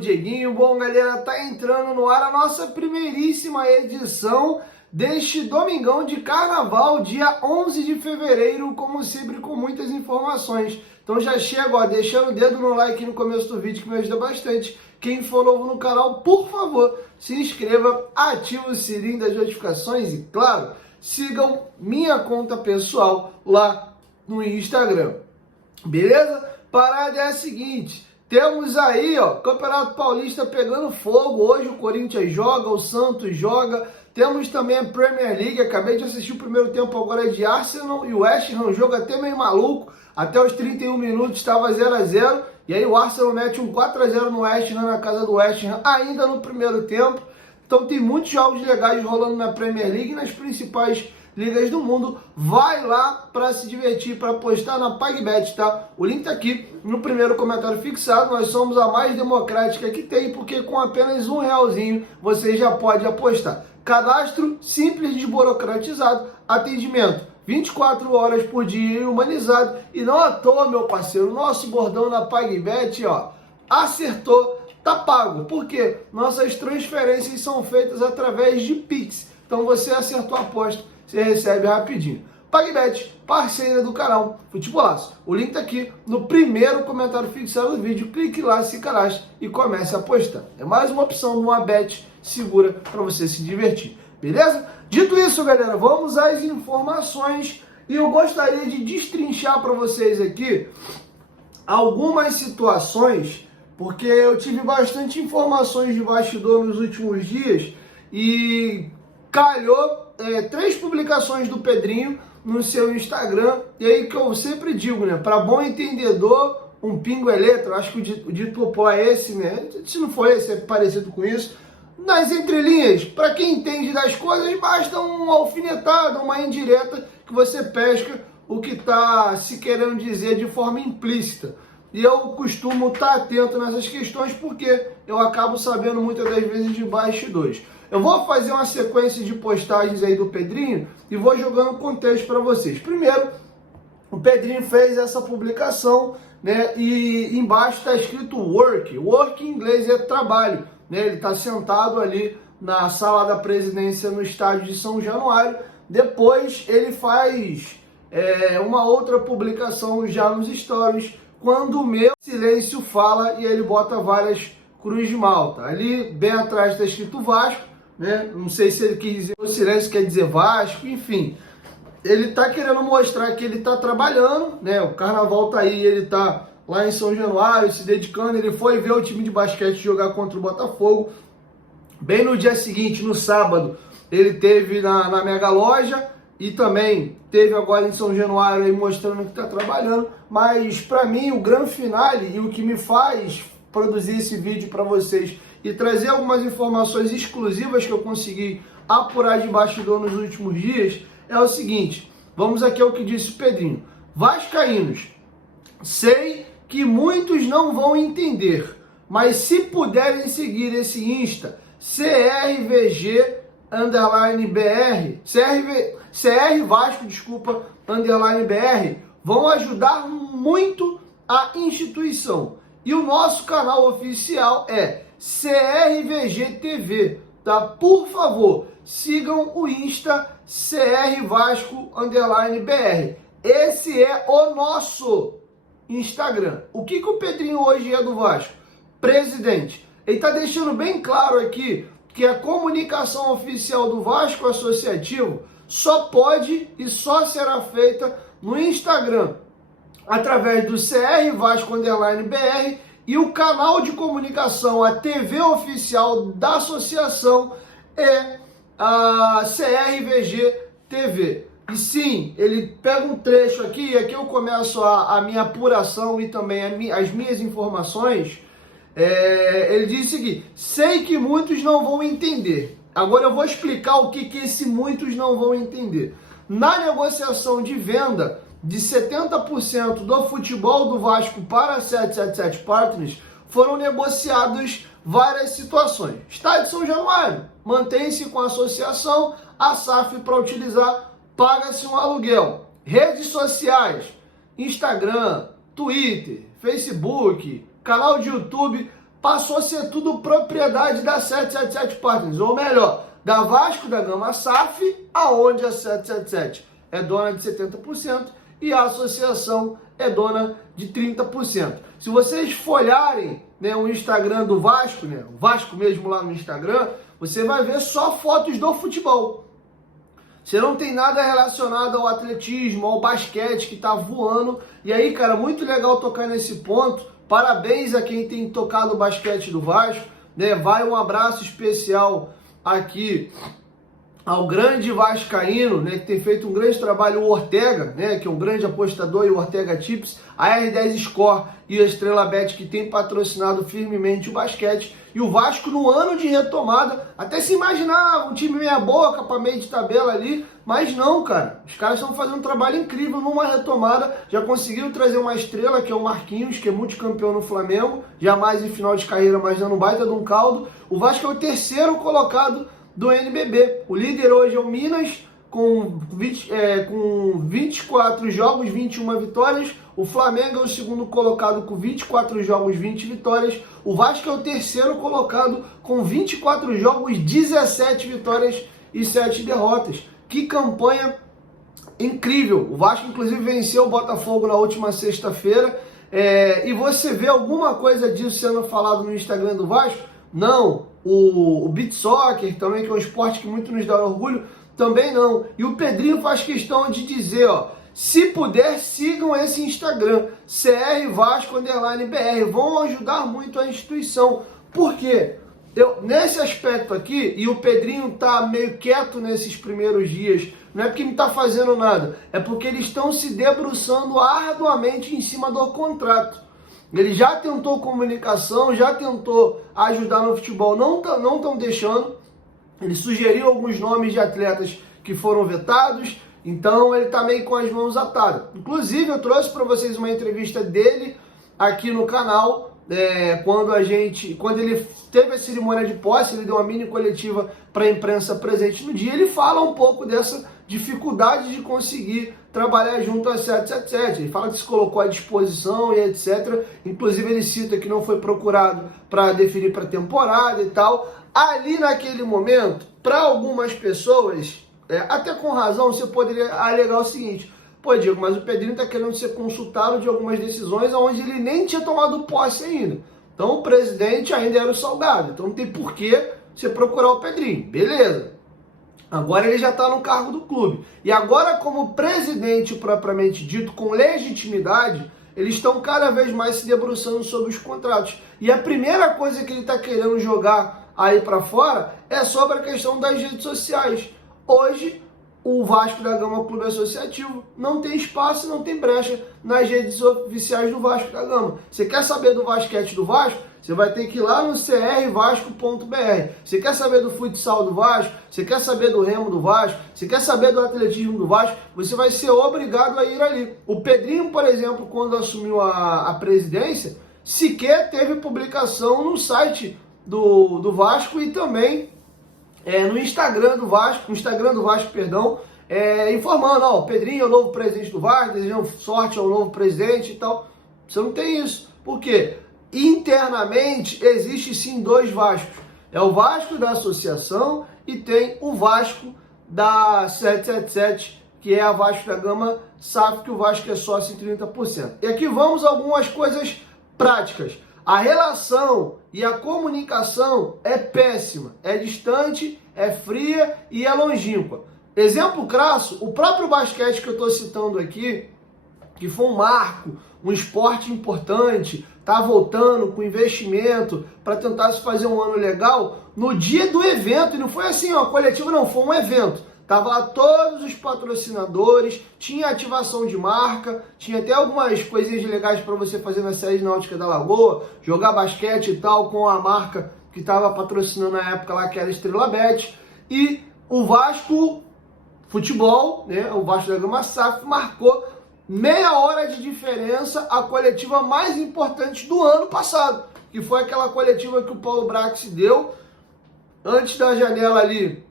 Dieguinho. Bom, galera, tá entrando no ar a nossa primeiríssima edição deste domingão de carnaval, dia 11 de fevereiro, como sempre, com muitas informações. Então já chego, ó, deixando o dedo no like no começo do vídeo, que me ajuda bastante. Quem for novo no canal, por favor, se inscreva, ative o sininho das notificações e, claro, sigam minha conta pessoal lá no Instagram. Beleza? Parada é a seguinte, temos aí, ó, Campeonato Paulista pegando fogo. Hoje o Corinthians joga, o Santos joga. Temos também a Premier League. Acabei de assistir o primeiro tempo agora de Arsenal e o West Ham, um jogo até meio maluco. Até os 31 minutos estava 0-0. E aí o Arsenal mete um 4-0 no West Ham, na casa do West Ham, ainda no primeiro tempo. Então tem muitos jogos legais rolando na Premier League e nas principais ligas do mundo. Vai lá para se divertir, para apostar na PagBet, tá? O link tá aqui no primeiro comentário fixado. Nós somos a mais democrática que tem, porque com apenas R$1 você já pode apostar. Cadastro simples, desburocratizado, atendimento 24 horas por dia, humanizado. E não à toa, meu parceiro, nosso bordão na PagBet, ó, acertou, tá pago. Por quê? Nossas transferências são feitas através de Pix. Então você acertou a aposta, você recebe rapidinho. PagBet, parceira do canal Futebolaço. O link tá aqui no primeiro comentário fixado do vídeo. Clique lá, se cadastre e comece a apostar. É mais uma opção de uma bet segura para você se divertir. Beleza? Dito isso, galera, vamos às informações. E eu gostaria de destrinchar para vocês aqui algumas situações, porque eu tive bastante informações de bastidor nos últimos dias e calhou 3 publicações do Pedrinho no seu Instagram. E aí que eu sempre digo, né? Para bom entendedor, um pingo é letra. Acho que o dito popular é esse, né? Se não for esse, é parecido com isso. Nas entrelinhas, para quem entende das coisas, basta uma alfinetada, uma indireta, que você pesca o que está se querendo dizer de forma implícita. E eu costumo estar atento nessas questões porque eu acabo sabendo muitas das vezes de bastidores. Eu vou fazer uma sequência de postagens aí do Pedrinho e vou jogando contexto para vocês. Primeiro, o Pedrinho fez essa publicação, né? E embaixo está escrito work. Work em inglês é trabalho, né? Ele está sentado ali na sala da presidência no estádio de São Januário. Depois ele faz uma outra publicação já nos stories, quando o meu silêncio fala, e ele bota várias cruz de malta. Ali bem atrás está escrito Vasco, né? Não sei se ele quis dizer o silêncio quer dizer Vasco, enfim. Ele está querendo mostrar que ele está trabalhando, né? O carnaval tá aí, ele tá lá em São Januário se dedicando. Ele foi ver o time de basquete jogar contra o Botafogo. Bem no dia seguinte, no sábado, ele teve na Mega Loja e também teve agora em São Januário aí mostrando que está trabalhando. Mas para mim o grande finale e o que me faz produzir esse vídeo para vocês e trazer algumas informações exclusivas que eu consegui apurar de bastidor nos últimos dias é o seguinte. Vamos aqui ao que disse o Pedrinho. Vascaínos, sei que muitos não vão entender, mas se puderem seguir esse Insta, CR Vasco, desculpa, underline BR, vão ajudar muito a instituição. E o nosso canal oficial é CRVG TV, tá? Por favor, sigam o Insta CR Vasco underline BR. Esse é o nosso Instagram. O que o Pedrinho hoje é do Vasco? Presidente. Ele está deixando bem claro aqui que a comunicação oficial do Vasco Associativo só pode e só será feita no Instagram, através do CR Vasco underline BR, e o canal de comunicação, a TV oficial da associação é a CRVG TV. E sim, ele pega um trecho aqui, e aqui eu começo a minha apuração e também as minhas informações. Ele disse que sei que muitos não vão entender. Agora eu vou explicar o que esse muitos não vão entender. Na negociação de venda de 70% do futebol do Vasco para a 777 Partners, foram negociadas várias situações. Estádio São Januário, mantém-se com a associação, a SAF para utilizar, paga-se um aluguel. Redes sociais, Instagram, Twitter, Facebook, canal de YouTube, passou a ser tudo propriedade da 777 Partners, ou melhor, da Vasco da Gama SAF, aonde a 777 é dona de 70% e a associação é dona de 30%. Se vocês folharem, né, o Instagram do Vasco, né, o Vasco mesmo lá no Instagram, você vai ver só fotos do futebol. Você não tem nada relacionado ao atletismo, ao basquete que tá voando. E aí, cara, muito legal tocar nesse ponto. Parabéns a quem tem tocado o basquete do Vasco, né? Vai um abraço especial aqui ao grande vascaíno, né, que tem feito um grande trabalho, o Ortega, né, que é um grande apostador, e o Ortega Tips, a R10 Score e a Estrela Bet, que tem patrocinado firmemente o basquete. E o Vasco, no ano de retomada, até se imaginava um time meia boca para meio de tabela ali, mas não, cara. Os caras estão fazendo um trabalho incrível numa retomada, já conseguiram trazer uma estrela, que é o Marquinhos, que é multicampeão no Flamengo, jamais em final de carreira, mas dando um baita de um caldo. O Vasco é o terceiro colocado do NBB. O líder hoje é o Minas, com 24 jogos, 21 vitórias. O Flamengo é o segundo colocado com 24 jogos, 20 vitórias. O Vasco é o terceiro colocado com 24 jogos, 17 vitórias e 7 derrotas. Que campanha incrível! O Vasco, inclusive, venceu o Botafogo na última sexta-feira. E você vê alguma coisa disso sendo falado no Instagram do Vasco? Não. O Beach Soccer também, que é um esporte que muito nos dá orgulho, também não. E o Pedrinho faz questão de dizer, ó, se puder, sigam esse Instagram, CR Vasco _BR, vão ajudar muito a instituição. Por quê? Nesse aspecto aqui, e o Pedrinho tá meio quieto nesses primeiros dias, não é porque não tá fazendo nada, é porque eles estão se debruçando arduamente em cima do contrato. Ele já tentou comunicação, já tentou ajudar no futebol, não estão deixando. Ele sugeriu alguns nomes de atletas que foram vetados, então ele está meio com as mãos atadas. Inclusive, eu trouxe para vocês uma entrevista dele aqui no canal, quando ele teve a cerimônia de posse, ele deu uma mini coletiva para a imprensa presente no dia. Ele fala um pouco dessa dificuldade de conseguir trabalhar junto à 777. Ele fala que se colocou à disposição e etc. Inclusive ele cita que não foi procurado para definir para temporada e tal. Ali naquele momento, para algumas pessoas, até com razão, você poderia alegar o seguinte: pô, Diego, mas o Pedrinho está querendo ser consultado de algumas decisões onde ele nem tinha tomado posse ainda. Então o presidente ainda era o Salgado. Então não tem por que você procurar o Pedrinho. Beleza. Agora ele já está no cargo do clube. E agora, como presidente propriamente dito, com legitimidade, eles estão cada vez mais se debruçando sobre os contratos. E a primeira coisa que ele está querendo jogar aí para fora é sobre a questão das redes sociais. Hoje, o Vasco da Gama Clube Associativo não tem espaço, não tem brecha nas redes oficiais do Vasco da Gama. Você quer saber do basquete do Vasco? Você vai ter que ir lá no crvasco.br. Você quer saber do futsal do Vasco? Você quer saber do remo do Vasco? Você quer saber do atletismo do Vasco? Você vai ser obrigado a ir ali. O Pedrinho, por exemplo, quando assumiu a presidência, sequer teve publicação no site do Vasco e também no Instagram do Vasco, informando, ó, o Pedrinho é o novo presidente do Vasco, desejando sorte ao novo presidente e tal. Você não tem isso. Por quê? Internamente existe sim dois Vascos. É o Vasco da associação e tem o Vasco da 777, que é a Vasco da Gama SAF, que o Vasco é sócio em 30%. E aqui vamos a algumas coisas práticas. A relação e a comunicação é péssima, é distante, é fria e é longínqua. Exemplo crasso, o próprio basquete que eu estou citando aqui, que foi um marco, um esporte importante, está voltando com investimento para tentar se fazer um ano legal, no dia do evento, e não foi assim, ó, coletivo não, foi um evento. Tava lá todos os patrocinadores, tinha ativação de marca, tinha até algumas coisinhas legais para você fazer na Sede Náutica da Lagoa, jogar basquete e tal com a marca que estava patrocinando na época lá, que era Estrela Bet. E o Vasco Futebol, né, o Vasco da Gama SAF, marcou meia hora de diferença a coletiva mais importante do ano passado, que foi aquela coletiva que o Paulo Brax deu antes da janela ali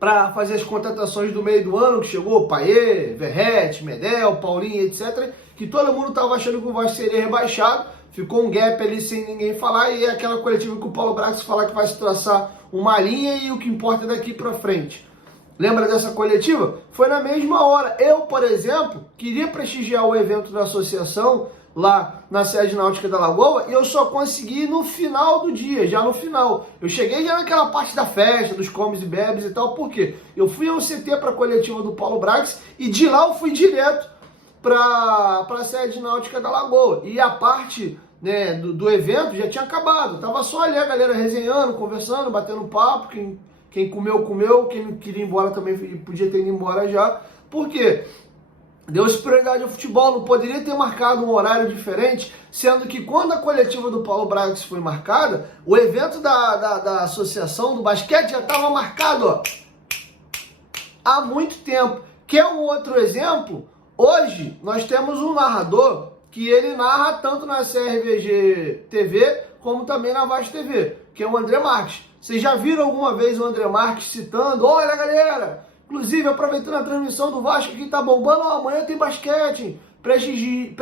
para fazer as contratações do meio do ano, que chegou Payet, Verrete, Medel, Paulinho, etc., que todo mundo estava achando que o Vasco seria rebaixado. ficou um gap ali sem ninguém falar, e é aquela coletiva que o Paulo Brax fala que vai se traçar uma linha e o que importa é daqui para frente. Lembra dessa coletiva? Foi na mesma hora. Eu, por exemplo, queria prestigiar o evento da associação lá na sede náutica da Lagoa e eu só consegui no final do dia, já no final. Eu cheguei já naquela parte da festa, dos comes e bebes e tal, por quê? Eu fui ao CT para a coletiva do Paulo Brax e de lá eu fui direto para a sede náutica da Lagoa. E a parte, né, do evento já tinha acabado. Tava só ali a galera resenhando, conversando, batendo papo. Quem comeu, comeu. Quem não queria ir embora também podia ter ido embora já. Por quê? Deu-se prioridade ao futebol. Não poderia ter marcado um horário diferente, sendo que quando a coletiva do Paulo Brax foi marcada, o evento da associação do basquete já estava marcado, ó, há muito tempo. Quer um outro exemplo? Hoje nós temos um narrador que ele narra tanto na CRVG TV como também na Vasco TV, que é o André Marques. Vocês já viram alguma vez o André Marques citando: olha galera, inclusive aproveitando a transmissão do Vasco que tá bombando, amanhã tem basquete, prestigiem,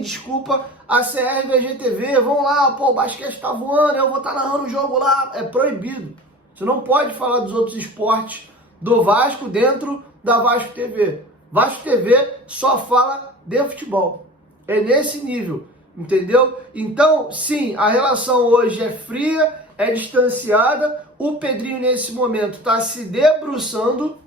desculpa, a CRVG TV, vão lá, pô, o basquete tá voando, eu vou estar narrando o jogo lá. É proibido. Você não pode falar dos outros esportes do Vasco dentro da Vasco TV. Vasco TV só fala de futebol. É nesse nível, entendeu? Então, sim, a relação hoje é fria, é distanciada. O Pedrinho, nesse momento, está se debruçando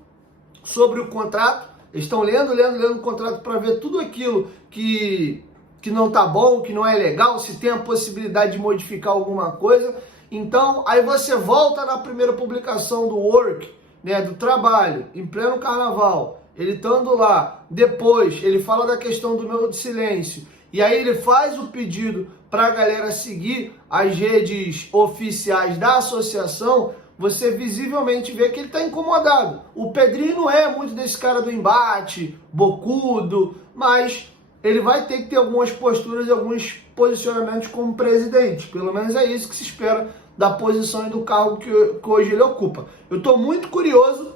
sobre o contrato. Eles estão lendo o contrato para ver tudo aquilo que não tá bom, que não é legal, se tem a possibilidade de modificar alguma coisa. Então, aí você volta na primeira publicação do Work, né, do trabalho, em pleno carnaval, ele estando lá. Depois, ele fala da questão do minuto de silêncio. E aí ele faz o pedido para a galera seguir as redes oficiais da associação. Você visivelmente vê que ele está incomodado. O Pedrinho não é muito desse cara do embate, bocudo, mas ele vai ter que ter algumas posturas e alguns posicionamentos como presidente. Pelo menos é isso que se espera da posição e do cargo que hoje ele ocupa. Eu estou muito curioso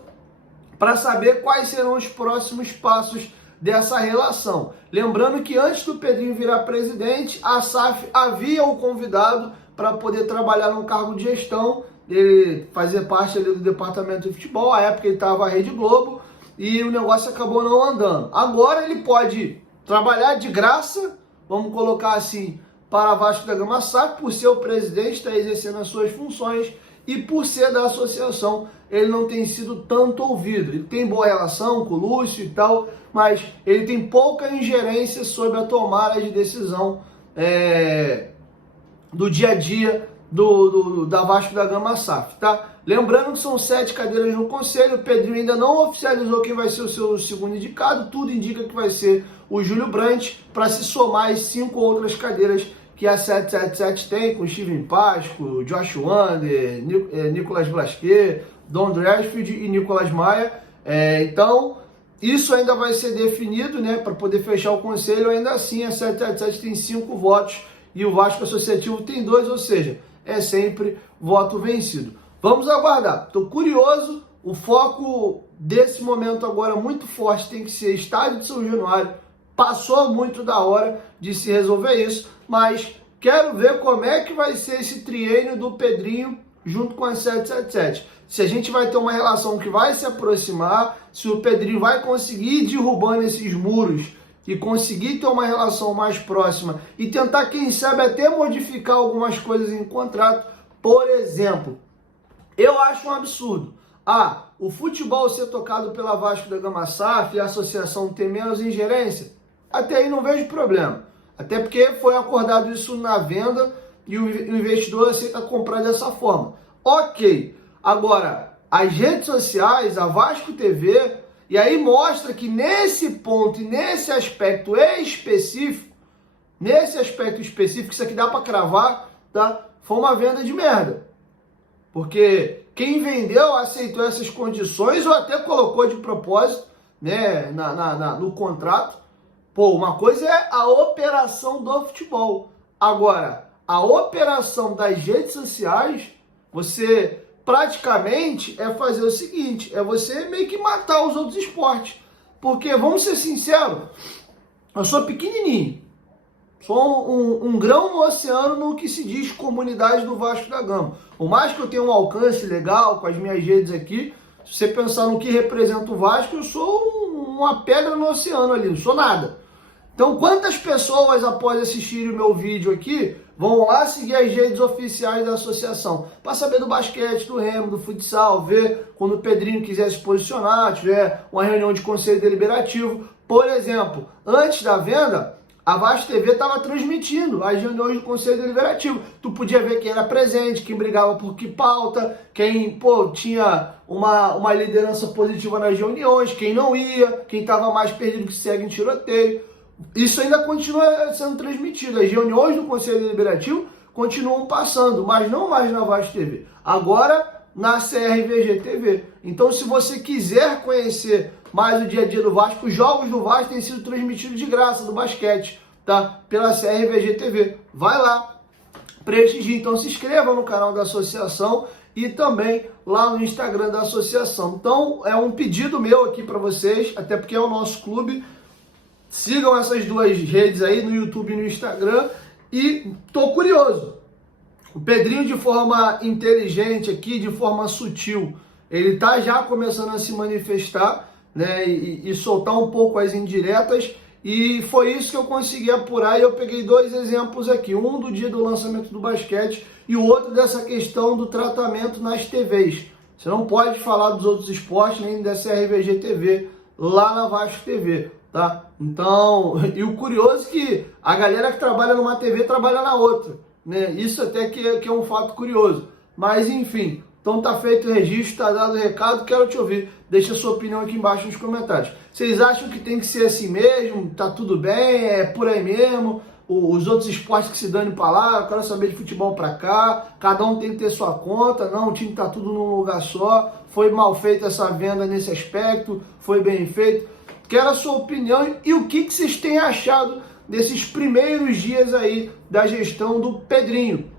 para saber quais serão os próximos passos dessa relação. Lembrando que antes do Pedrinho virar presidente, a SAF havia o convidado para poder trabalhar no cargo de gestão. Ele fazia parte ali do departamento de futebol, à época ele estava à Rede Globo, e o negócio acabou não andando. Agora ele pode trabalhar de graça, vamos colocar assim, para a Vasco da Gama SAF, por ser o presidente, está exercendo as suas funções, e por ser da associação, ele não tem sido tanto ouvido. Ele tem boa relação com o Lúcio e tal, mas ele tem pouca ingerência sobre a tomada de decisão do dia a dia da Vasco da Gama SAF, tá? Lembrando que são 7 cadeiras no conselho, o Pedrinho ainda não oficializou quem vai ser o seu segundo indicado, tudo indica que vai ser o Júlio Brandt, para se somar as 5 outras cadeiras que a 777 tem, com Steven Pasco, Josh Wander, Nicolas Blasquet, Don Dressfield e Nicolas Maia. Então, isso ainda vai ser definido, né, para poder fechar o conselho. Ainda assim, a 777 tem 5 votos e o Vasco Associativo tem 2, ou seja, é sempre voto vencido. Vamos aguardar. Estou curioso. O foco desse momento agora muito forte tem que ser Estádio de São Januário. Passou muito da hora de se resolver isso, mas quero ver como é que vai ser esse triênio do Pedrinho junto com a 777. Se a gente vai ter uma relação que vai se aproximar, se o Pedrinho vai conseguir ir derrubando esses muros e conseguir ter uma relação mais próxima e tentar, quem sabe, até modificar algumas coisas em contrato. Por exemplo, eu acho um absurdo o futebol ser tocado pela Vasco da Gama SAF e a associação ter menos ingerência. Até aí não vejo problema. Até porque foi acordado isso na venda e o investidor aceita comprar dessa forma. Ok. Agora, as redes sociais, a Vasco TV, e aí mostra que nesse ponto e nesse aspecto específico, isso aqui dá para cravar, tá? Foi uma venda de merda. Porque quem vendeu aceitou essas condições ou até colocou de propósito, né, no contrato. Pô, uma coisa é a operação do futebol. Agora, a operação das redes sociais, você praticamente é fazer o seguinte, é você meio que matar os outros esportes. Porque, vamos ser sinceros, eu sou pequenininho, Sou um grão no oceano no que se diz comunidade do Vasco da Gama. Por mais que eu tenha um alcance legal com as minhas redes aqui, se você pensar no que representa o Vasco, eu sou uma pedra no oceano ali, não sou nada. Então, quantas pessoas, após assistirem o meu vídeo aqui, vão lá seguir as redes oficiais da associação para saber do basquete, do remo, do futsal, ver quando o Pedrinho quiser se posicionar, tiver uma reunião de conselho deliberativo. Por exemplo, antes da venda, a Vasco TV estava transmitindo as reuniões do Conselho Deliberativo. Tu podia ver quem era presente, quem brigava por que pauta, quem tinha uma liderança positiva nas reuniões, quem não ia, quem estava mais perdido que segue em tiroteio. Isso ainda continua sendo transmitido. As reuniões do Conselho Deliberativo continuam passando, mas não mais na Vasco TV. Agora na CRVG TV. Então, se você quiser conhecer mais o dia a dia do Vasco, os jogos do Vasco têm sido transmitidos de graça do basquete, tá? Pela CRVG TV. Vai lá, prestigie. Então, se inscreva no canal da associação e também lá no Instagram da associação. Então, é um pedido meu aqui para vocês, até porque é o nosso clube. Sigam essas duas redes aí, no YouTube e no Instagram. E tô curioso. O Pedrinho, de forma inteligente aqui, de forma sutil, ele tá já começando a se manifestar, né, e soltar um pouco as indiretas, e foi isso que eu consegui apurar, e eu peguei dois exemplos aqui, um do dia do lançamento do basquete e o outro dessa questão do tratamento nas TVs. Você não pode falar dos outros esportes, nem da CRVG TV, lá na Vasco TV, tá? Então, e o curioso é que a galera que trabalha numa TV trabalha na outra, né? Isso até que é um fato curioso. Mas enfim, então tá feito o registro, tá dado o recado, quero te ouvir. Deixa a sua opinião aqui embaixo nos comentários. Vocês acham que tem que ser assim mesmo? Tá tudo bem? É por aí mesmo? Os outros esportes que se dane pra lá, eu quero saber de futebol pra cá, cada um tem que ter sua conta, não, o time tá tudo num lugar só, foi mal feita essa venda nesse aspecto, foi bem feito. Quero a sua opinião e o que vocês têm achado desses primeiros dias aí da gestão do Pedrinho.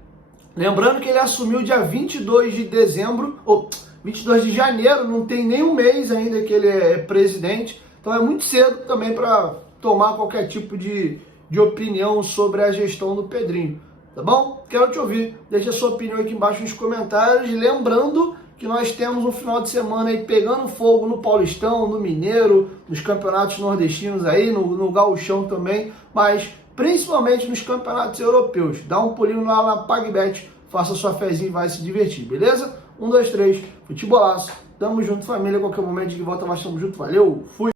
Lembrando que ele assumiu dia 22 de dezembro, ou 22 de janeiro, não tem nem um mês ainda que ele é presidente, então é muito cedo também para tomar qualquer tipo de opinião sobre a gestão do Pedrinho, tá bom? Quero te ouvir, deixa a sua opinião aqui embaixo nos comentários, lembrando que nós temos um final de semana aí pegando fogo no Paulistão, no Mineiro, nos campeonatos nordestinos aí, no Gauchão também, mas principalmente nos campeonatos europeus. Dá um pulinho lá na PagBet, faça sua fezinha e vai se divertir, beleza? 1, 2, 3, futebolaço, tamo junto família, qualquer momento de volta nós estamos juntos, valeu, fui!